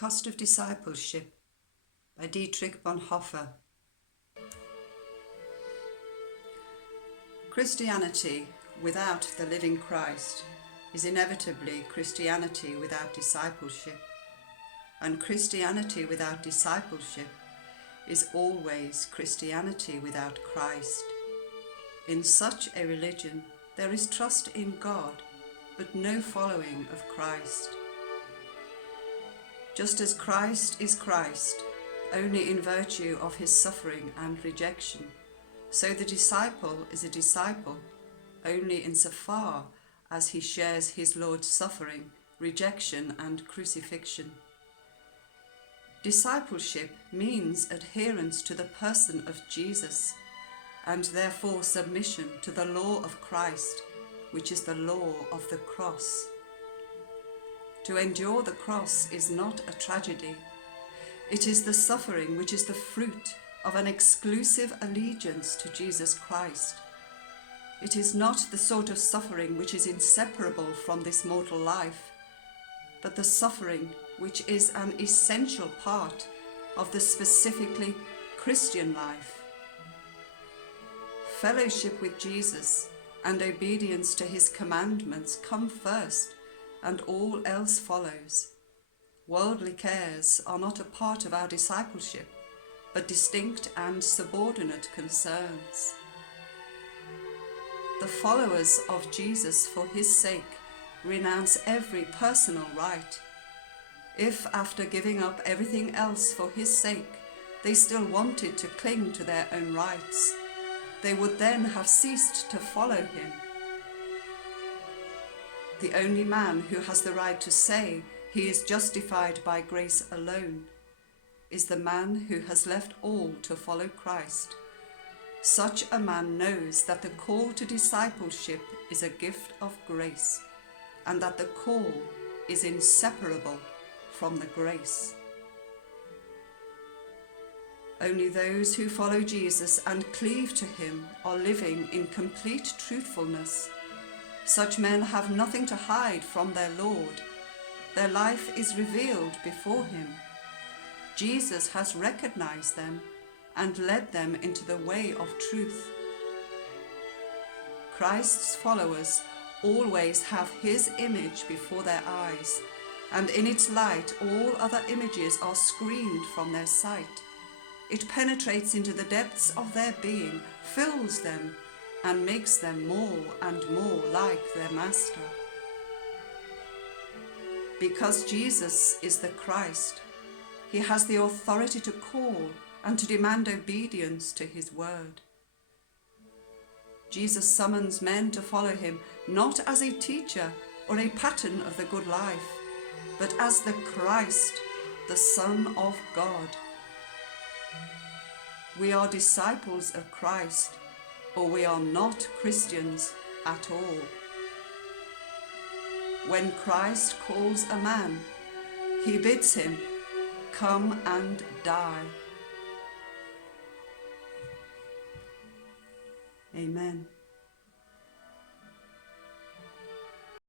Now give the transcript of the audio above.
Cost of Discipleship by Deitriech Bonhoeffer. Christianity without the living Christ is inevitably Christianity without discipleship, and Christianity without discipleship is always Christianity without Christ. In such a religion there is trust in God, but no following of Christ. Just as Christ is Christ, only in virtue of his suffering and rejection, so the disciple is a disciple only insofar as he shares his Lord's suffering, rejection and crucifixion. Discipleship means adherence to the person of Jesus, and therefore submission to the law of Christ, which is the law of the cross. To endure the cross is not a tragedy. It is the suffering which is the fruit of an exclusive allegiance to Jesus Christ. It is not the sort of suffering which is inseparable from this mortal life, but the suffering which is an essential part of the specifically Christian life. Fellowship with Jesus and obedience to his commandments come first, and all else follows. Worldly cares are not a part of our discipleship, but distinct and subordinate concerns. The followers of Jesus for his sake renounce every personal right. If after giving up everything else for his sake, they still wanted to cling to their own rights, they would then have ceased to follow him. The only man who has the right to say he is justified by grace alone is the man who has left all to follow Christ. Such a man knows that the call to discipleship is a gift of grace, and that the call is inseparable from the grace. Only those who follow Jesus and cleave to him are living in complete truthfulness. Such men have nothing to hide from their Lord. Their life is revealed before him. Jesus has recognized them and led them into the way of truth. Christ's followers always have his image before their eyes, and in its light all other images are screened from their sight. It penetrates into the depths of their being, fills them, and makes them more and more like their Master. Because Jesus is the Christ, he has the authority to call and to demand obedience to his word. Jesus summons men to follow him not as a teacher or a pattern of the good life, but as the Christ, the Son of God. We are disciples of Christ, or we are not Christians at all. When Christ calls a man, he bids him, "Come and die." Amen.